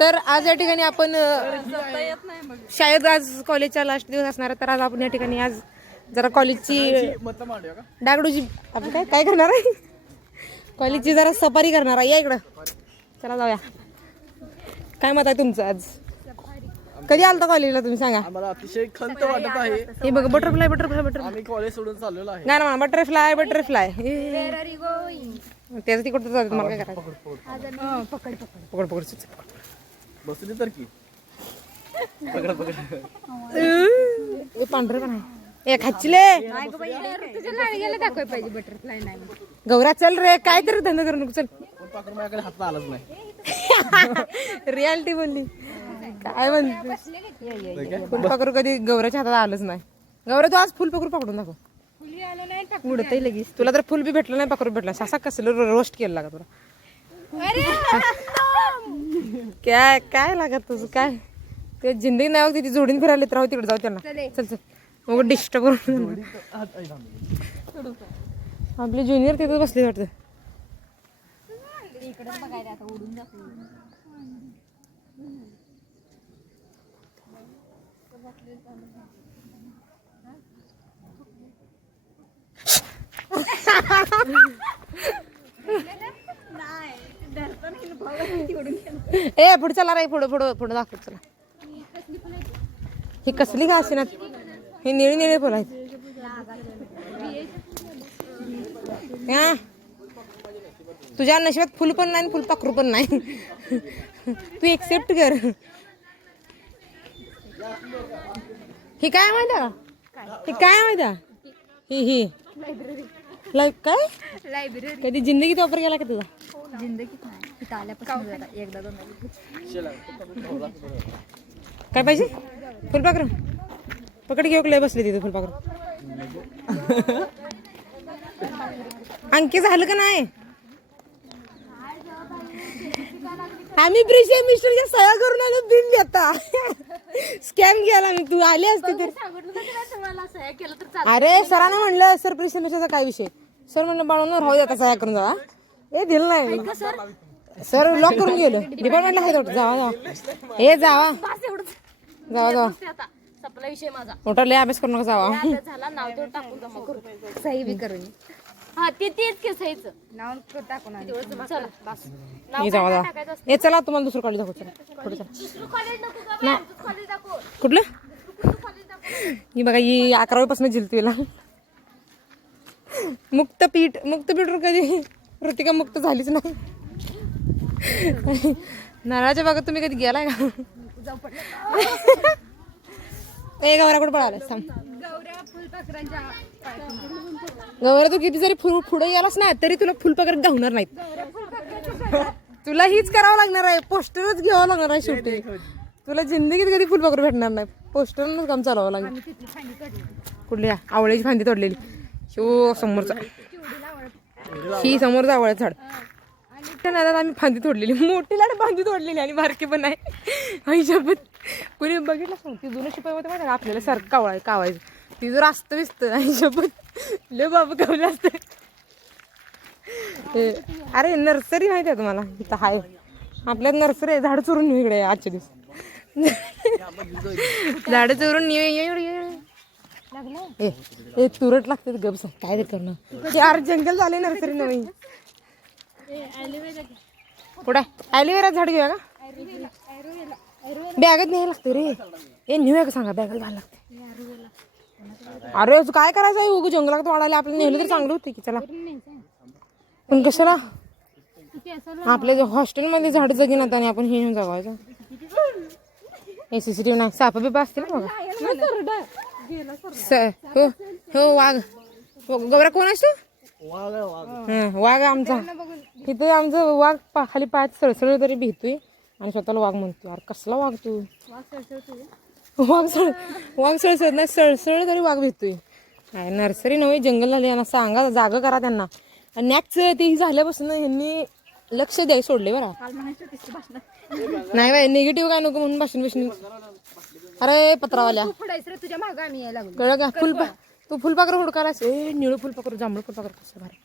तर आज या ठिकाणी आपण शाळेत आज कॉलेजचा लास्ट दिवस असणार आहे, तर आज आपण या ठिकाणी आज जरा कॉलेजची डागडूची आपण काय काय करणार आहे, कॉलेजची जरा सफारी करणार आहे. या इकडं चला जाऊया. काय मत आहे तुमचं? आज कधी आलता कॉलेजला तुम्ही सांगा? आम्हाला अतिशय खंत वाटत आहे. हे बघ बटरफ्लाय बटरफ्लाय बटरफ्लाय आम्ही कॉलेज सोडून चाललेलो आहे. नाही ना बटरफ्लाय बटरफ्लाय त्याचं तिकडचं जातं. मला काय करायचं? पकड पकड पकड बसली तर की पकड पकड पांढरे पण आहे. ए खाचले गौरा चल रे, काय तरी धंदा करू नको. चल पाकड माझ्याकडे हात आलाच नाही. रियालिटी बोलली. काय म्हणते फुलपाखरू कधी गौराच्या हातात आलंच नाही. गौरा तू आज फुलपाखरू पकडून दाखव. उडत लगेच. तुला तर फुल बी भेटलं नाही, पाखरू भेटला. सासा कसलं रोस्ट केलं लागा तुला. काय काय लागत तुझं काय? ते जिंदगी नाही तिथे जोडीन फिरायला तर राहू तिकडे जाऊ त्यांना. चल चल मग डिस्टर्ब करून. आपले ज्युनियर तिथे बसले वाटतं. ए पुढे चला रे, पुढे पुढे पुढे दाखव. चला ही कसली का असे ना, हे निळे निळे फुल आहेत. तुझ्या नशिबात फुल पण नाही फुलपाखरू पण नाही. तू एक्सेप्ट कर. ही काय माहिती का? ही काय माहिती? ही लाईक काय लायब्ररी कधी जिंदगीत वापर केला का तुझा? जिंदगीत नाही इथं आल्यापासून एकदा दोनदा. काय पाहिजे? फुलपाखरू पकड घेऊ. लय बसले तिथे फुलपाखरू. अंकी झालं का नाही? आम्ही प्रिशे मिस्टरच्या सह्या करून आलो बिल देता. स्कॅम केला मी. तू आली असते तर. अरे सरांना म्हणलं सर प्रिशे मिस्टरचा काय विषय? सर म्हणलं बाळांनो राहू द्या, सह्या करून जावा. हे दिलं नाही सर, लॉक करून गेलो. डिपार्टमेंटला आहे थोडं. जावा जावा हे जावा जावा जावा. सपला विषय माझा. मोठा लय अभ्यास करू नका. जावा झाला नाव तेवढं टाकून जमा करू. सही बी करून. हा ते तेच की सहीचं नाव टाकून चला बस. हे जावा जावा. हे चला तुम्हाला दुसरं कॉलेज दाखव. चला पुढे चला. ना कुठलं? ही बघा ही 11वी पासून जिलतीला. मुक्तपीठ कधी ऋतिका मुक्त झालीच नाही. नारळाच्या बागात तुम्ही कधी गेलाय का? ए गौरा कुठे पळाला सांग. गौरा तू किती जरी पुढे गेलास ना तरी तुला फुलपाखर गावणार नाहीत. तुला हीच करावं लागणार आहे. पोस्टरच घ्यावं लागणार आहे शेवटी. तुला जिंदगीत कधी फुलपाखर भेटणार नाही. पोस्टरनच काम चालवावं लागेल. कुठली आवळ्याची फांदी तोडलेली. शो समोरचा ही समोरचा आवळ्याचं झाड. आम्ही फांदी तोडलेली. मोठी लाड फांदी तोडलेली आणि बारकी पण आहे. आई शपथ कुणी बघितलं सांग. ती जुनं शिपाई होते माहिती का आपल्याला सारखं कावायचं. ती जर असतं विसतं आई शपथ लय बाबा कावलं असतं. अरे नर्सरी माहिती आहे तुम्हाला? इथं आहे आपल्यात नर्सरी आहे. झाड चोरून नेऊ इकडे आजच्या दिवस. झाड चोरून ए तुरट लागते गप्स. काय ते करणं यार जंगल झाले नर्सरी नवीन. पुढे ॲलोवेरा झाड घेऊया का? बॅगत न्यायला लागते रे. ए नेऊया का सांगा? बॅगला घालायला लागते. अरे काय करायचं आहे? उगं जंगलात वाढायला आपल्याला नेलं तर चांगलं होतं की. चला पण कशाला आपल्या हॉस्टेलमध्ये झाड जगीन आता आणि आपण हे घेऊन जावायचं. हे सीसीटीव्ही नाही. साप बिपा असते ना बघा. हो हो वाघ. गौरा कोण असतो? वाघ आमचा. इथं आमचं वाघ खाली पायात सळसळ तरी भीतोय आणि स्वतःला वाघ म्हणतोय. अरे कसला वाघ तू? वाघ सळसळ नाही, सळसळ तरी वाघ भीतोय. काय नर्सरी नव्हे जंगल झाले यांना. सांगा जागा करा त्यांना. आणि नॅक्सचं ते झाल्यापासून यांनी लक्ष द्याय सोडले बरं. नाही बाय निगेटिव्ह काय नको म्हणून भाषण. अरे पत्रावाल्या तुझ्या मागं आम्ही यायला लागलो. कळलं का? तू फुलपाखरू हुडकालास. ए निळं फुलपाखरू जांभळं फुलपाखरू कसं भारी.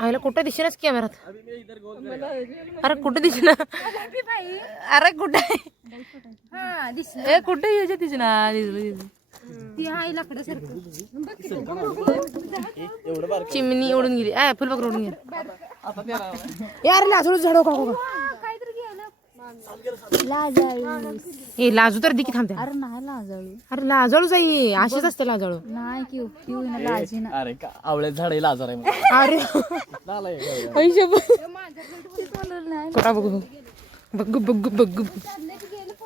आईला कुठं दिसेनाच कॅमेरात. अरे कुठं दिसना, अरे कुठं ए कुठे यायच्या दिसना. ती आहे लाकडासारखं. चिमणी ओढून गेली. फुलपाखरू ओढून गेली. आता त्या यार लाजू झाडो का काहीतरी घ्यायला लाजाळू. हे लाजू तर दिकी थांबते. अरे नाही लाजाळू. अरे लाजाळूच आहे, अशीच असते लाजाळू. नाही क्यू क्यू ना लाजी ना. अरे का आवळ्यात झाड आजार आहे मग. अरे झालंय. करा बघू बघू बघू बघू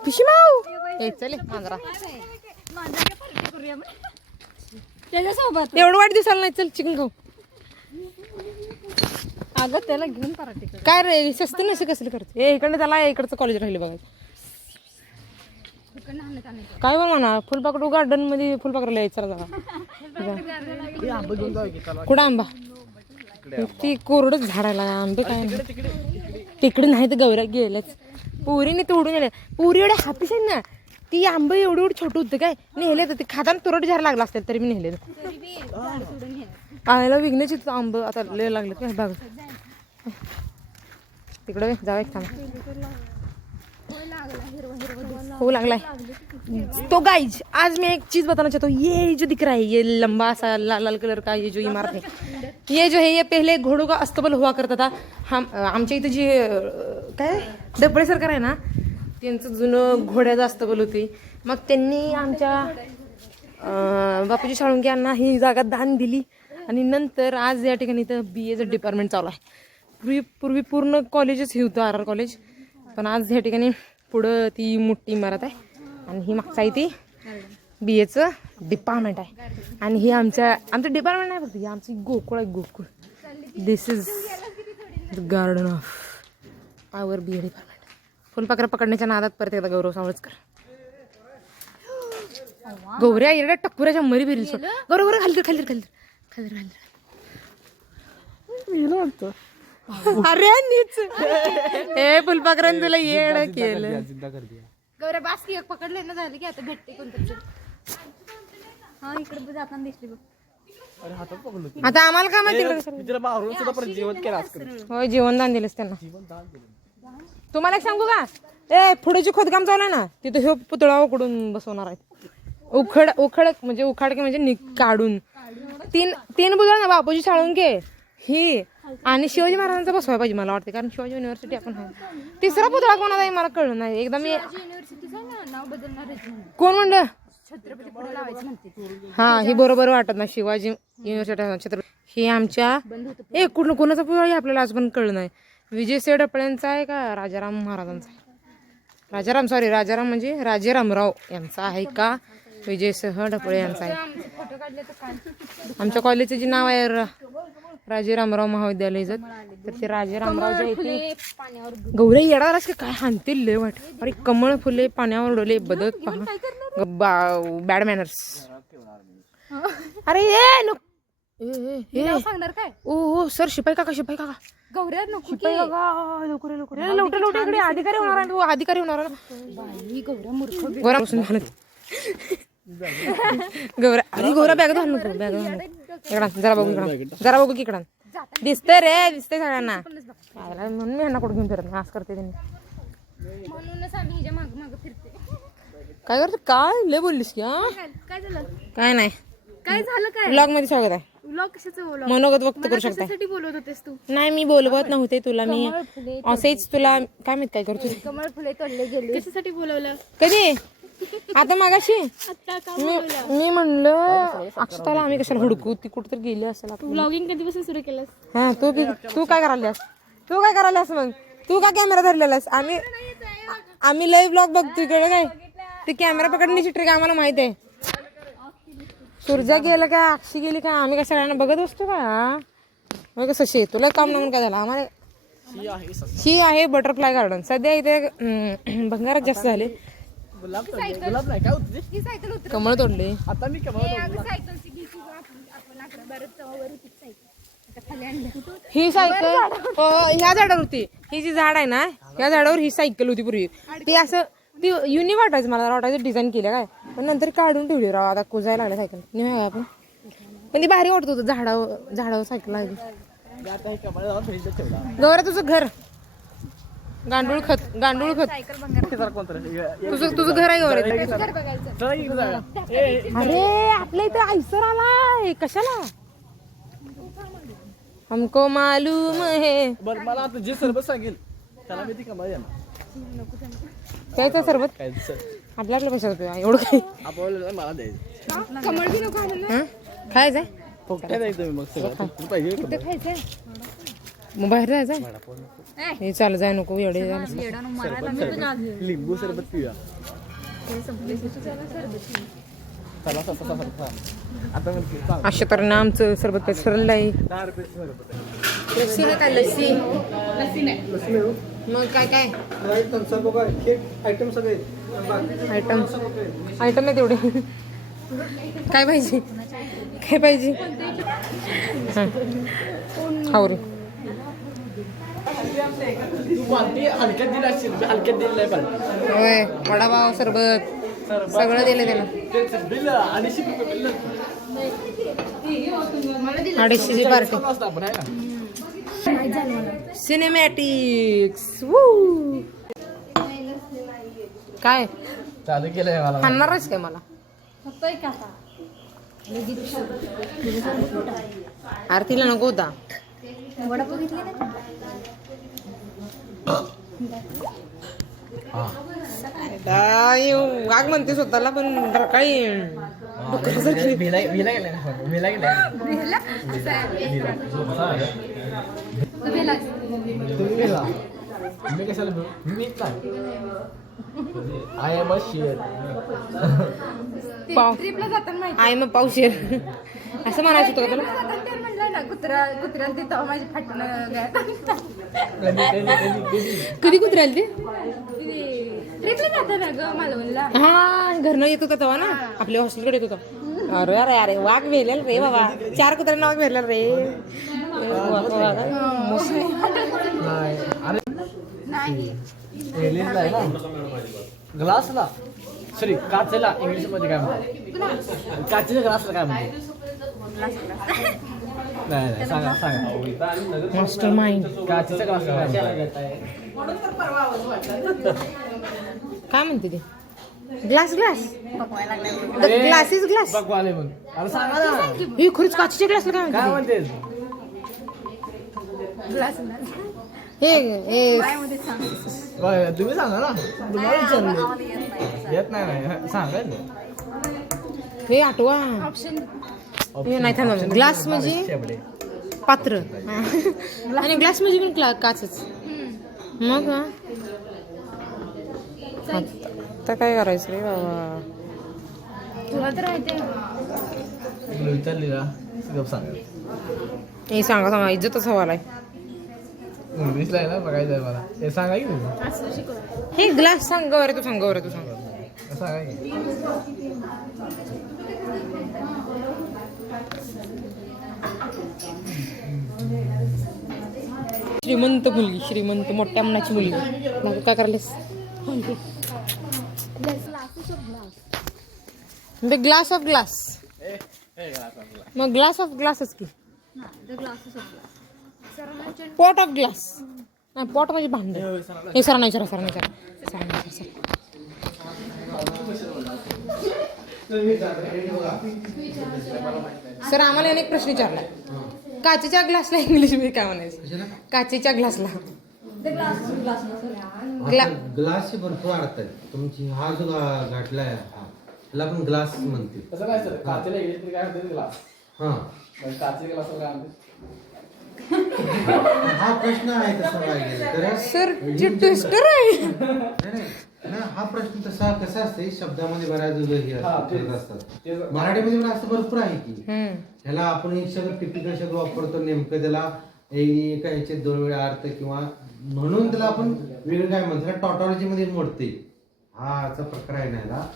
पिशी माऊ. ए चले मांजरा त्याच्यासोबत एवढं वाट दिसायला नाही. चल चिकन खाऊ. अगं त्याला घेऊन पराठे कर. काय रे सस्त नसे कसले करते. ए इकडे त्याला इकडचं कॉलेज राहिले बघा. काय बघ म्हणा फुलपाखरू गार्डन मध्ये फुलपाखरूला यायचं जरा. आंबा घेऊन जाऊ की चला. कुठं आंबा ती कोरडच झाडाला आंबे काय नाही. तिकडे नाही तर गौऱ्या गेलंच. पुरीने तोडून नेले. पुरी एवढ्या हापीस आहेत ना. ती आंबे एवढं एवढं छोटं होतं काय नेले तर ते खाताना तुरट झाड लागला असतील तरी मी नेले. आयला विघ्नाची आंब आता लय लागले काय बघ. तिकडे जाऊ एक थांबा. हो लागलाय तो गाइज. आज मैं एक चीज बताना चाहता हूँ. ये जो दिख रहा है ये लंबा सा लाल लाल कलर का ये जो इमारत है ये जो है ये पहले घोड़ों का अस्तबल हुआ करता था. हम आमच्या इथे जे काय डबळे सरकार आहे ना त्यांचं जुनं घोड्याचं अस्तबल होती. मग त्यांनी आमच्या बापूजी साळुंके यांना ही जागा दान दिली आणि नंतर आज या ठिकाणी इथं BAचं डिपार्टमेंट चालू आहे. पूर्वी पूर्ण कॉलेजच हे होतं RR कॉलेज. पण आज या ठिकाणी पुढं ती मोठी इमारत आहे आणि ही मागचा आहे ती BAचं डिपार्टमेंट आहे. आणि ही आमचं डिपार्टमेंट नाही फक्त ही आमची गोकुळ आहे Gokul. This is the garden of our BA department. फुलपाखरं पकडण्याच्या नादात परत एकदा गौरव सावळकर. गौऱ्या एवढ्या टक्कुऱ्याच्या मरी बिरी सोड. गौरव गौरव खाली खाली खाली खाली खाली. अरे नीच हे फुलपाखरांनी तुला येड केलं. गौऱ्या बास्की एक पकडले ना झाले की आता भेटते कोणतरी. हा इकडे जाताना दिसली बघ. अरे हातात पकडलो. आता आम्हाला काय माहिती तिला मारून सुद्धा परत जेवण केलं आज करून. होय जेवणदान दिलंस त्यांना. तुम्हाला एक सांगू का ए पुढेची खोदकाम चालू आहे ना तिथं हे पुतळा उकडून बसवणार आहेत. उखड म्हणजे काढून तीन बुजळ ना बापूजी साळुंके ही आणि शिवाजी महाराजांचा बसवायला पाहिजे मला वाटते. कारण शिवाजी युनिव्हर्सिटी आपण आहे. तिसरा पुतळा कोणाचा आहे मला कळलं नाही. एकदा मी नाव बदलणार कोण म्हणलं छत्रपती पुढे लावायचं म्हणते. हा हे बरोबर वाटत ना शिवाजी युनिव्हर्सिटी छत्रपती हे आमच्या कोणाचा पुतळा आहे आपल्याला आज पण कळलं नाही. विजय डपळ्यांचा आहे का राजाराम महाराजांचा आहे. राजाराम म्हणजे राजेरामराव यांचा आहे का विजयसिंह डपळे यांचा आहे. फोटो काढले तर काय आमच्या कॉलेजचं जे नाव आहे राजेरामराव महाविद्यालयाचं तर ते राजेरामराव जे आहे ते पाण्यावर गौऱ्या येणार का काय हानतील लय वाट. अरे कमळ फुले पाण्यावर डोले बदक पहा बॅड मॅनर्स. अरे सांगणार काय ओ सर शिपाई काका गौऱ्या नको शिपाई काका लवकर इकडे अधिकारी होणार आहे. तू अधिकारी होणार आहे ना. बाई गौऱ्या मूर्ख गोरा बसून झालं गौरा. अरे गौरा बॅग घाल नको बॅग घाल इकडा जरा बघू इकडा दिसतंय सगळ्यांना. म्हणून मी ह्यांना कुठं घेऊन फिरत नाही. असं करते त्यांनी. म्हणूनच आम्ही हिच्या माग माग फिरते. काय करते काय लय बोललीस की काय झालं काय नाही. काय झालं काय ब्लॉग मध्ये स्वागत आहे. व्लॉग कशाचं बोलव मनोगत व्यक्त करू शकता. कशासाठी बोलवत होतेस तू. नाही मी बोलवत नव्हते तुला. मी असेच तुला काय माहित काय करतो कमळ फुले तोडले गेले. कशासाठी बोलवलं कधी आता मागाशी आता का मी म्हणलं अक्षताला आम्ही कशाला हुडकू ती कुठं तर गेली असेल. व्लॉगिंग कधीपासून सुरू केलंस. हा तू काय करायलास मग तू काय कॅमेरा धरलेलास. आम्ही लाईव्ह ब्लॉग बघतो इकडे काय ते कॅमेरा पकडण्याची ट्रिक आम्हाला माहित आहे. सुरजा गेलं का अक्षी गेली का आम्ही काय सगळ्यांना बघत असतो का. मग कसं शे तुला काम नमून काय झालं आम्हाला. ही आहे बटरफ्लाय गार्डन. सध्या इथे भंगारात जास्त झाले. गुलाब नाही काय होतं ही सायकल उतर. कमळ तोडले. आता मी सायकलची घ्यायची आपण 11-12 वर होती सायकल. आता खाली आणलं. ही सायकल ह्या झाडावर होती. ही जी झाड आहे ना या झाडावर ही सायकल होती पूर्वी. ती असं ती युनिक वाटायचं मला वाटायचं डिझाईन केलं काय पण नंतर काढून ठेवली राव. आता कुजायला लागलं सायकल नाही आपण पण ती भारी वाटत होतं झाडावर सायकल लागली. आता हे कमळ जाऊन फ्रीजला ठेवला गौऱ्या तुझं घर गांडूळ खत हे जरा कोणतं तुझं घर आहे गौऱ्या चला इकडे जाऊया अरे आपल्या इथे आयसर आलाय कशाला हमको मालूम है बरं मला आता जे सरबत सांगेल त्याला मी ती कमळ देणार प्यायचं सरबत काय सर आपल्याला पैसा होतो एवढं काय आपल्याला मला द्यायचं कमळ बी नको हं? खायचंय फुकट्या द्यायचं मी मग सगळं तुला पाहिजे का? खायचंय मग बाहेर जायचंय हे चालू जाय नको एवढे लिंबू सरबत पिऊया चला आता म्हणते सांग अशा तऱ्हेनं आमचं सरबत पेच ठरलेलं आहे 10 रुपये सरबत आहे लस्सी ना काय लस्सी मग काय काय आयटम सगळे आयटम आहे तेवढे काय पाहिजे काय पाहिजे हाव रे तू वाटी हलक्यात दिला असशील मी हलक्यात दिलं नाही पण होय वडापाव सरबत सगळं दिलं त्याला बिल 250 रुपये बिल 250ची पार्टी वाजता आपण आहे ना सिनेमॅटिक्स काय चालू केलंय मला खाणारच काय मला आरतीला नको होता वडापाव घेतले ना वाघ म्हणते स्वतःला पण काही मी कशाला मी आय एम अ शेअर पाव ट्रिपला जाताना माहिती आय मग पावशेर असं म्हणायचं होतं का तुला जाताना ते म्हणलं ना कुत्र्याला तिथं माझी फाटून कधी कुत्र्याला ते ट्रिपला जाताना ग मालवणला हा घरनं येत होता तेव्हा ना आपल्या हॉस्टेलकडे येत होता अरे अरे अरे वाघ भेलेल रे बाबा 4 कुत्र्यांना वाघ भेटला रे नाही ग्लासला सॉरी काचेला इंग्लिश मध्ये काय म्हणतात काचेच्या ग्लासला काय म्हणतात नाही सांगा मास्टर माइंड काचेच्या ग्लासला काय काय म्हणते ते ग्लास ग्लास इज ग्लास बघवाले म्हणून अरे सांगा ना हे खरंच काचेच्या ग्लासला काय काय म्हणते म्हणते हे तुम्ही सांगा ना तुम्हाला विचारले येत नाही सांगा हे आठवा हे नाही थांबा ग्लास म्हणजे पात्र आणि ग्लास म्हणजे पण काचच मग आता काय करायचं रे बाबा तुला तर माहिती विचारली ना गप सांगा हे सांगा इज्जतच हवालाय इंग्लिशला आहे ना बघायचं आहे मला हे सांगा की तुम्ही हे ग्लास सांग रे तू सांग सांगा की श्रीमंत मोठ्या मनाची मुलगी मग काय करायलेस ग्लास ऑफ ग्लास मग ग्लास ऑफ ग्लासच की पॉट ऑफ ग्लास नाही पॉट म्हणजे भांड हे सर नाही सर आम्हाला अनेक प्रश्न विचारलाय काचेच्या ग्लासला इंग्लिश मध्ये काय म्हणायचं काचेच्या ग्लासला ग्लासचे भरपूर अर्थ आहेत तुमची हा जो घातलाय ह्याला पण ग्लास म्हणते तसं काय सर काचेला इंग्लिश काय म्हणते ग्लास हा काचेच्या ग्लासला काय म्हणते हा प्रश्न आहे तसा पाहिजे तर सर ट्विस्टर आहे नाही, हा प्रश्न तसा कसा असते शब्दामध्ये बऱ्याच हे असतात मराठीमध्ये पण असं भरपूर आहे की ह्याला आपण एक शब्द टिपिकल शब्द वापरतो नेमकं त्याला एका ह्याचे 2 वेळा अर्थ किंवा म्हणून त्याला आपण वेगळं काय म्हणतो टॉटॉलॉजी मध्ये मोडते हा असा प्रकार आहे ना ह्याला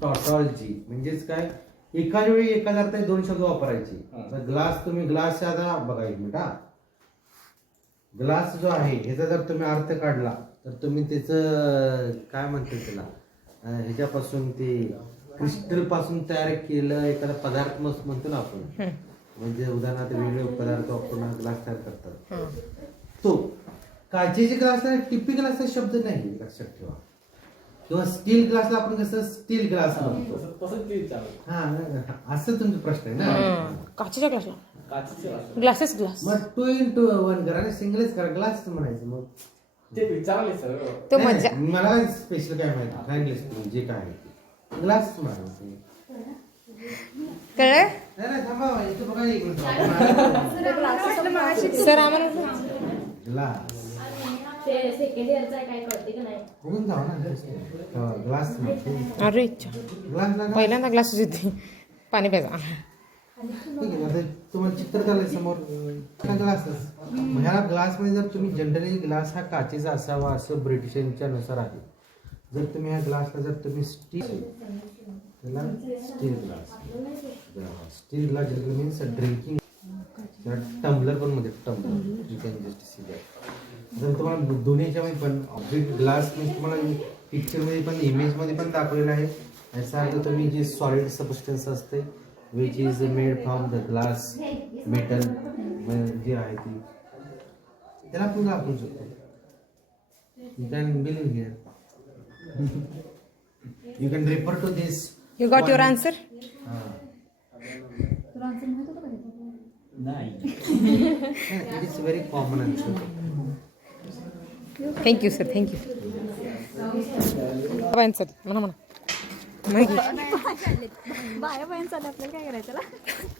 टॉटॉलॉजी म्हणजेच काय एकाच वेळी एकाच अर्थात 2 शब्द वापरायचे ग्लास तुम्ही ग्लास आता बघा एक मिनिट ग्लास जो आहे ह्याचा जर तुम्ही अर्थ काढला तर तुम्ही त्याचं काय म्हणतो त्याला ह्याच्यापासून ते क्रिस्टल पासून तयार केलं एखादा पदार्थ म्हणतो ना आपण म्हणजे उदाहरणार्थ वेगवेगळे पदार्थ वापरून ग्लास तयार करतात. तो काचेचे ग्लास टिपिकल असा शब्द नाही, लक्षात ठेवा. किंवा स्टील ग्लासला आपण कसं स्टील ग्लास म्हणतो. तसंच ते विचारलं. हा असं तुमचा प्रश्न आहे ना. काचेच्या ग्लासला काचेचे ग्लास. Glasses glass. मग 2 into 1 करा आणि सिंगलच करा, ग्लास म्हणायचं. मग ते विचारले सर. तो नाही, मजा. नाही, मला स्पेशल काय माहिती सांगितलं जे काय आहे ग्लास म्हणायचं. कळलं नाही नाही थांबा, इथं बघा एक मिनिट. सर आम्हाला ग्लास ते सेकंड इयरचा काय कळते का नाही? बघून जाऊ ना. ग्लास अरे इच्छा ग्लास लागा. पहिल्यांदा ग्लासेस येते पाणी प्यायचा. ठीक आहे, आता तुम्हाला चित्र झालंय समोर ग्लासच. ह्या ग्लास मध्ये जर तुम्ही जनरली ग्लास हा काचेचा असावा असं ब्रिटिशांच्या नुसार आहे. जर तुम्ही ह्या ग्लासला जर तुम्ही स्टील त्याला steel glass. Steel glass generally means drinking. Tumbler पण मध्ये tumbler you can just see that. जर तुम्हाला दोन्हीच्या मध्ये पण ग्लास मीन्स तुम्हाला पिक्चरमध्ये पण इमेजमध्ये पण दाखवलेलं आहे. याचा अर्थ तुम्ही जे सॉलिड सबस्टन्स असते which is made from the glass metal जे आहे ती त्याला आपण वापरू शकतो. You can believe here. You can refer to this. You got your answer. नाही. It is very common answer. Thank you sir thank you. Sir म्हणा म्हणा. बाया बाया चालू आपल्याला काय करायचं?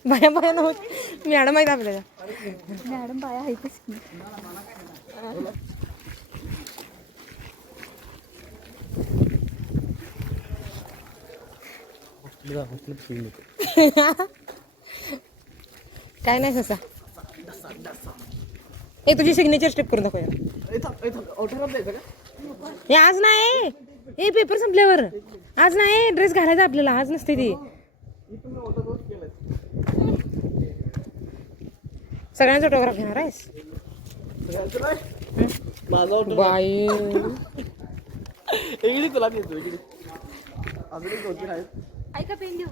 बाया बाया नव्हत मॅडम आहेत आपल्याला. मॅडम बाया आहेतच की. काय नाही ससा. ए तुझी सिग्नेचर स्टेप करून दाखव यार. ऑटोग्राफ द्यायचं का? हे आज नाही. हे पेपर संपल्यावर आज नाही. ड्रेस घालायचा आपल्याला आज नसते ती. सगळ्यांचा ऑटोग्राफ घेणार आहेस माझा बाई. इकडे तुला देतो इकडे. अजून एक 2-3 आहेत. ऐका पेन देऊ.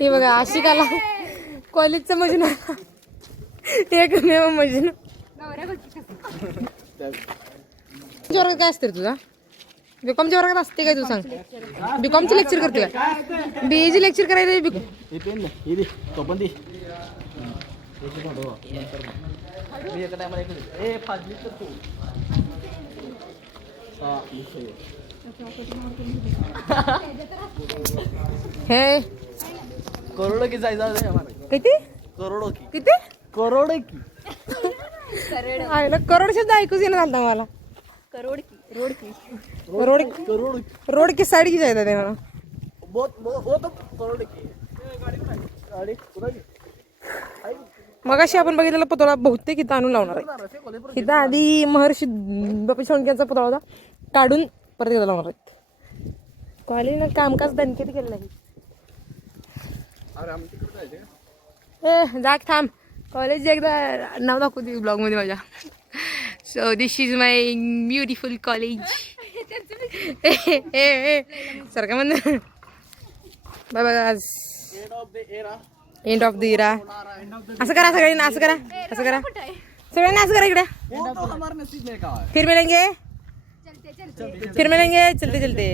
हे बघा आशिकाला कॉलेजचं मजून एकमेव मजून. नवऱ्या बघी वर्गात काय असते रे तुझा? बीकॉमच्या वर्गात असते काय तू सांग? बीकॉमची लेक्चर करते काय? बीएची लेक्चर करायला हे पेन हे दे तो पण दे. मी एका टायमाला इकडे ए फाजली तर तू. हा हे करोडो की जायचा आहे आम्हाला. किती करोडो की. किती करोडो की. आहे ना. करोड शब्द ऐकूच येणं झालं मला. करोड की रोड की रोड करोडो की. रोड की साइड की जायचं ते मला. वो तो करोडो की. गाडी कुणाची? मग अशी आपण बघितलेला पुतळा बहुतेक इथं आणून लावणार आहे. इथं आधी महर्षी बापू सोंडक्यांचा पुतळा होता काढून परत इथं लावणार आहेत. कॉलेजनं कामकाज दणकेत केलं नाही. जा थांब. कॉलेज एकदा नाव दाखवते ब्लॉगमध्ये माझ्या. So this is my beautiful college. सारखं म्हण. Bye bye. आज एंड ऑफ द इरा. असं करा सगळ्यांना. असं करा असं करा सगळ्यांना. असं करा इकडे. फिर मिलेंगे फिर मिलेंगे. चलते चलते.